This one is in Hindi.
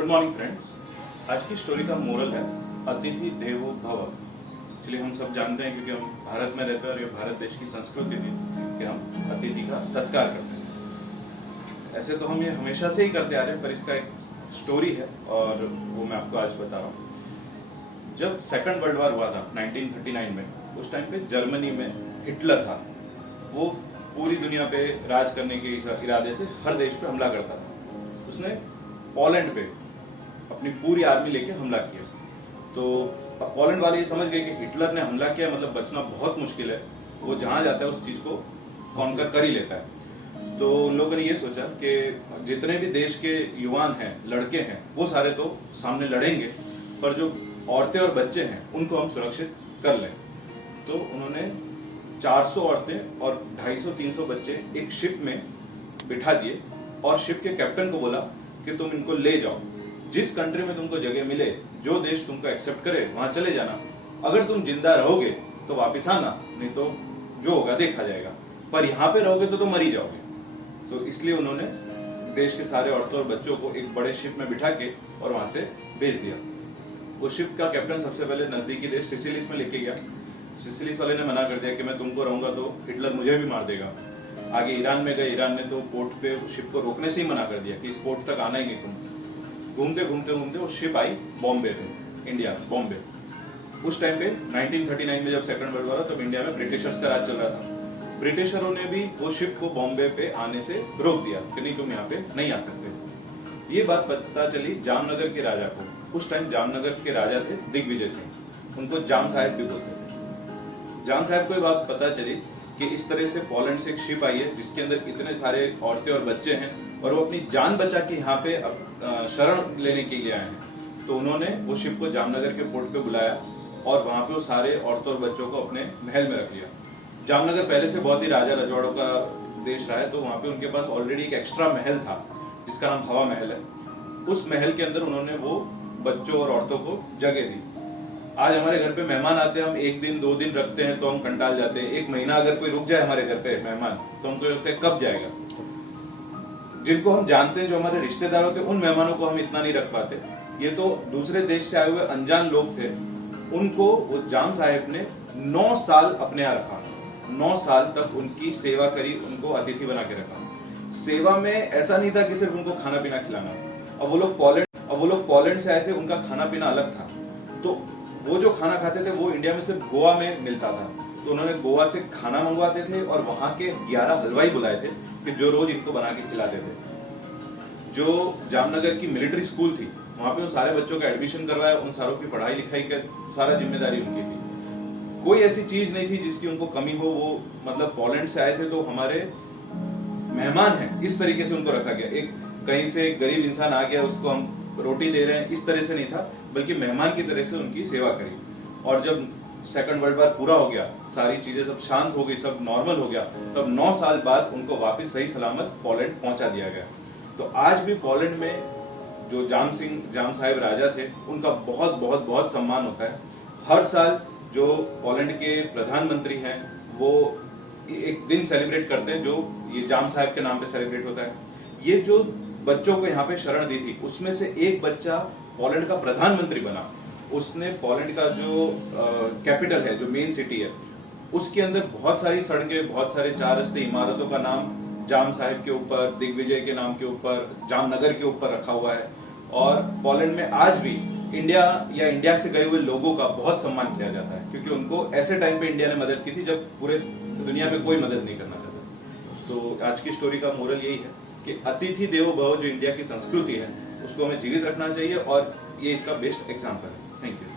Good morning friends. आज की स्टोरी का मोरल है अतिथि देवो भव। इसलिए हम सब जानते हैं, क्योंकि हम भारत में रहते हैं और ये भारत देश की संस्कृति थी कि हम अतिथि का सत्कार करते हैं। ऐसे तो हम ये हमेशा से ही करते आ रहे हैं, पर इसका एक स्टोरी है और वो मैं आपको आज बता रहा हूँ। जब सेकंड वर्ल्ड वॉर हुआ था 1939 में, उस टाइम पे जर्मनी में हिटलर था। वो पूरी दुनिया पे राज करने के इरादे से हर देश पे हमला करता था। उसने पोलैंड पे अपनी पूरी आर्मी लेके हमला किया। तो पोलैंड वाले ये समझ गए कि हिटलर ने हमला किया, मतलब बचना बहुत मुश्किल है। वो जहां जाता है उस चीज को कॉन्कर कर ही लेता है। तो उन लोगों ने ये सोचा कि जितने भी देश के युवान हैं, लड़के हैं, वो सारे तो सामने लड़ेंगे, पर जो औरतें और बच्चे हैं उनको हम सुरक्षित कर लें। तो उन्होंने 400 औरतें और 250-300 बच्चे एक शिप में बिठा दिए और शिप के कैप्टन को बोला कि तुम इनको ले जाओ, जिस कंट्री में तुमको जगह मिले, जो देश तुमको एक्सेप्ट करे वहां चले जाना। अगर तुम जिंदा रहोगे तो वापिस आना, नहीं तो जो होगा देखा जाएगा, पर यहाँ पे रहोगे तो तुम मर ही जाओगे। तो इसलिए उन्होंने देश के सारे औरतों और बच्चों को एक बड़े शिप में बिठा के और वहां से भेज दिया। वो शिप का कैप्टन सबसे पहले नजदीकी देश सिसिलिस में लेके गया। सिसिलिस वाले ने मना कर दिया कि मैं तुमको रहूंगा तो हिटलर मुझे भी मार देगा। आगे ईरान में गए। ईरान ने तो पोर्ट पे शिप को रोकने से ही मना कर दिया कि इस पोर्ट तक आना ही नहीं तुम। घूमते घूमते घूमते वो शिप आई बॉम्बे में, इंडिया बॉम्बे। उस टाइम पे 1939 में जब सेकंड वर्ल्ड वॉर, तब इंडिया में ब्रिटिशर्स का राज चल रहा था। ब्रिटिशरों ने भी वो शिप को बॉम्बे पे आने से रोक दिया कि नहीं, तुम यहाँ पे नहीं आ सकते। ये बात पता चली जामनगर के राजा को। उस टाइम जामनगर के राजा थे दिग्विजय सिंह, उनको जाम साहेब भी बोलते थे। जाम साहब को ये बात पता चली कि इस तरह से पोलैंड से एक शिप आई है जिसके अंदर इतने सारे औरतें और बच्चे हैं और वो अपनी जान बचा के यहाँ पे शरण लेने के लिए आए हैं। तो उन्होंने वो शिप को जामनगर के पोर्ट पे बुलाया और वहां पे वो सारे औरतों और बच्चों को अपने महल में रख लिया। जामनगर पहले से बहुत ही राजा रजवाड़ों का देश रहा है, तो वहां पे उनके पास ऑलरेडी एक एक्स्ट्रा महल था जिसका नाम हवा महल है। उस महल के अंदर उन्होंने वो बच्चों और औरतों को जगह दी। आज हमारे घर पे मेहमान आते हैं, हम 1 दिन 2 दिन रखते हैं तो हम कंटाल जाते हैं। 1 महीना अगर कोई रुक जाए हमारे घर पे मेहमान, तो हमको लगता है कब जाएगा। जिनको हम जानते हैं, जो हमारे रिश्तेदार होते हैं, उन मेहमानों को हम इतना नहीं रख पाते। ये तो दूसरे देश से आए हुए अनजान लोग थे। उनको वो जाम साहेब ने 9 साल अपने यहाँ रखा। 9 साल तक उनकी सेवा करी, उनको अतिथि बना के रखा। सेवा में ऐसा नहीं था कि सिर्फ उनको खाना पीना खिलाना। अब वो लोग पोलैंड से आए थे, उनका खाना पीना अलग था। तो वो जो खाना खाते थे वो इंडिया में सिर्फ गोवा में मिलता था। तो उन्होंने गोवा से खाना मंगवाते थे और वहां के 11 हलवाई बुलाए थे कि जो रोज इनको बना के खिलाते थे। जो जामनगर की मिलिट्री स्कूल थी, वहां पे वो सारे बच्चों का एडमिशन करवाया, उन सारों की पढ़ाई लिखाई का सारा जिम्मेदारी उनकी थी। कोई ऐसी चीज नहीं थी जिसकी उनको कमी हो। वो मतलब पोलैंड से आए थे तो हमारे मेहमान हैं, इस तरीके से उनको रखा गया। एक कहीं से गरीब इंसान आ गया, उसको हम रोटी दे रहे हैं, इस तरह से नहीं था, बल्कि मेहमान की तरह से उनकी सेवा करी। और जब सेकंड वर्ल्ड वॉर पूरा हो गया, सारी चीजें सब शांत हो गई, सब नॉर्मल हो गया, तब 9 साल बाद उनको वापस सही सलामत पोलैंड पहुंचा दिया गया। तो आज भी पोलैंड में जो जाम साहेब राजा थे, उनका बहुत बहुत बहुत सम्मान होता है। हर साल जो पोलैंड के प्रधानमंत्री हैं, वो एक दिन सेलिब्रेट करते हैं जो ये जाम साहेब के नाम पे सेलिब्रेट होता है। ये जो बच्चों को यहाँ पे शरण दी थी, उसमें से एक बच्चा पोलैंड का प्रधानमंत्री बना। उसने पोलैंड का जो कैपिटल है, जो मेन सिटी है, उसके अंदर बहुत सारी सड़कें, बहुत सारे 4 रस्ते, इमारतों का नाम जाम साहेब के ऊपर, दिग्विजय के नाम के ऊपर, जामनगर के ऊपर रखा हुआ है। और पोलैंड में आज भी इंडिया से गए हुए लोगों का बहुत सम्मान किया जाता है, क्योंकि उनको ऐसे टाइम पे इंडिया ने मदद की थी जब पूरे दुनिया में कोई मदद नहीं करना चाहता। तो आज की स्टोरी का मोरल यही है कि अतिथि देवो भव जो इंडिया की संस्कृति है, उसको हमें जीवित रखना चाहिए और ये इसका बेस्ट एग्जाम्पल है। Thank you.